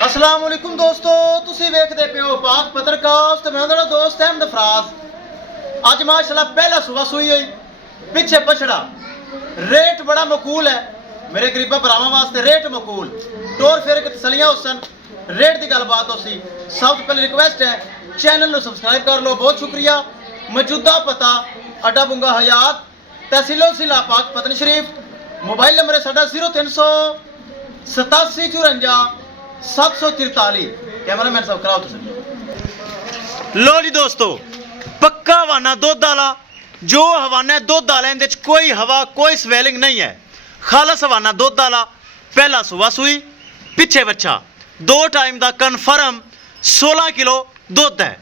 अस्सलाम वालेकुम दोस्तों, तुसी वेखदे पे हो पाक पत्रकास्ट। मैं उहदा दोस्त अहमद फराज। अज माशाल्लाह पहला सुबह सुई हुई, पिछे पछड़ा। रेट बड़ा मकूल है मेरे गरीबा भरावां वास्ते, रेट मकूल। टोर फेर के तसलियां हुसन, रेट की गलबात हो सी। सब तो पहले रिक्वेस्ट है चैनल को सबसक्राइब कर लो, बहुत शुक्रिया। मौजूदा पता अड्डा बुंगा हयात, तहसीलो जिला पाक पतन शरीफ। मोबाइल नंबर है साडा 0387 54 743। कैमरा मैन साहब कराओ तुम। लो जी दोस्तों, पक्का हवाना दुध वाला, जो हवाना है दुध वाला, इहदे कोई हवा कोई स्वेलिंग नहीं है। खालस हवाना दुध वाला, पहला सुबह सुई, पिछे बच्चा, 2 टाइम का कन्फर्म 16 किलो दुध है।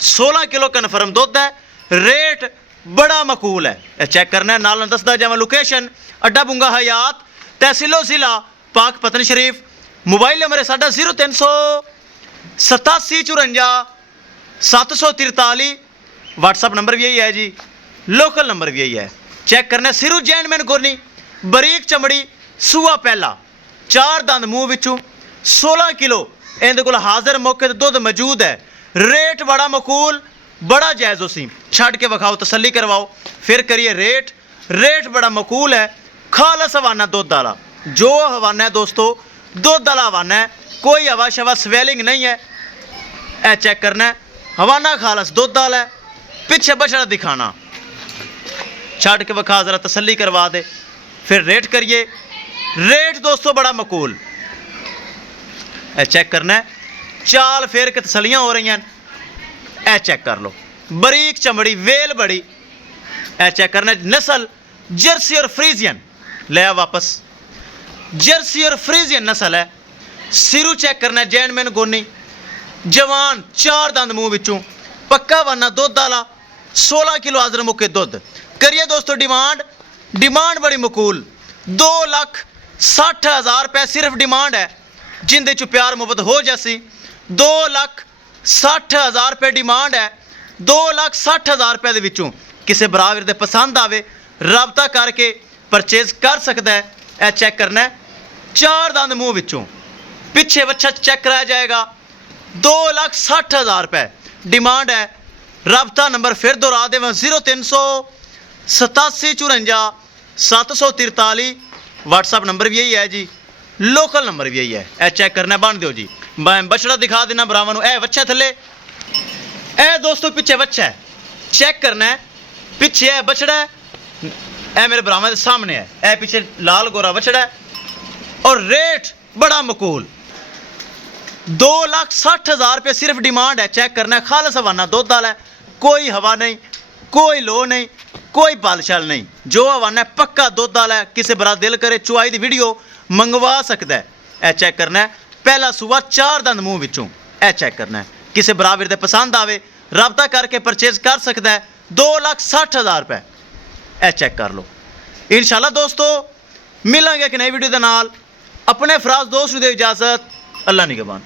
16 किलो कन्फर्म दुध है। रेट बड़ा मकूल है। चेक करना है, नाल दसदा जावां लोकेशन अड्डा बुंगा हयात, तहसीलो जिला पाक पतन शरीफ। मोबाइल नंबर है साडा 0387 54 743। व्हाट्सअप नंबर भी यही है जी, लोकल नंबर भी यही है। चेक करना, सिरू जैनमैन गोरनी, बरीक चमड़ी, सूआ पहला, 4 दंद मूँह विचों, 16 किलो इहदे कोल हाजिर मौके ते दुध मौजूद है। रेट बड़ा मकूल, बड़ा जायज़ उसी। छड़ के विखाओ, तसल्ली करवाओ, फिर करिए रेट। रेट बड़ा मकूल है। खालस हवाना दुध वाला, जो हवाना है दोस्तों दुध वाला हवाना है, कोई हवा शवा स्वेलिंग नहीं है। ए चेक करना है, हवाना खालस दुध वाला है। पिछे बछड़ा दिखाना, छड़ के विखा, जरा तसल्ली करवा दे, फिर रेट करिए। रेट दोस्तों बड़ा मकूल। ए चेक करना है, चाल फेर के तसलियां हो रही हैं। ए चेक कर लो, बरीक चमड़ी, वेल बड़ी। ए चेक करना, नस्ल जर्सी और फ्रीजियन, ले आ वापस, जर्सी और फ्रीजियन नस्ल है। सिरू चेक करना, जैनमैन गोनी, जवान, 4 दंद मूँह विचों, पक्का वाना दुध वाला, 16 किलो हाजर मुके दुध। करिए दोस्तों डिमांड, डिमांड बड़ी मकूल, 2,60,000 रुपये सिर्फ डिमांड है। जिंदे चो प्यार मुहब्बत हो जैसी, 2,60,000 रुपये डिमांड है। 2,60,000 रुपये दे विचों किसी बराबर दे पसंद आवे, रबता करके परचेज कर सकता है। ए चेक करना है, 4 दंद मूँह विचों, पिछे बच्चा चेक कराया जाएगा। 2,60,000 रुपये डिमांड है। रबता नंबर फिर दोहरा देवां, 0387 54 743। व्हाट्सअप नंबर भी यही है जी, लोकल नंबर भी यही है। ए चेक करना, बन दो जी। मैं बछड़ा दिखा देना भरावां नूं। ए बच्चा थले, ए दोस्तों पिछे बच्चा है। चेक करना है, पिछे है बछड़ा है, ए मेरे भरावां दे सामने है। ए पिछे लाल गोरा बछड़ा है। और रेट बड़ा मकूल, 2,60,000 रुपये सिर्फ डिमांड है। चेक करना है, खालस हवाना दुध वाला है, कोई हवा नहीं, कोई लो नहीं, कोई पालशाल नहीं। जो हवाना है पक्का दुध वाला है। किसी बड़ा दिल करे चुआई की वीडियो मंगवा सकता है। ए चेक करना है, पहला सूबा, 4 दंद मूँह विचों। ए चेक करना है, किसी बराबर दे पसंद आवे, रबता करके परचेज कर सकता है। 2,60,000 रुपये। ए चेक कर लो। इंशाल्लाह दोस्तों मिलेंगे एक नई वीडियो के नाल। अपने फराज दोस्त नूं दे इजाजत, अल्लाह निगहबान।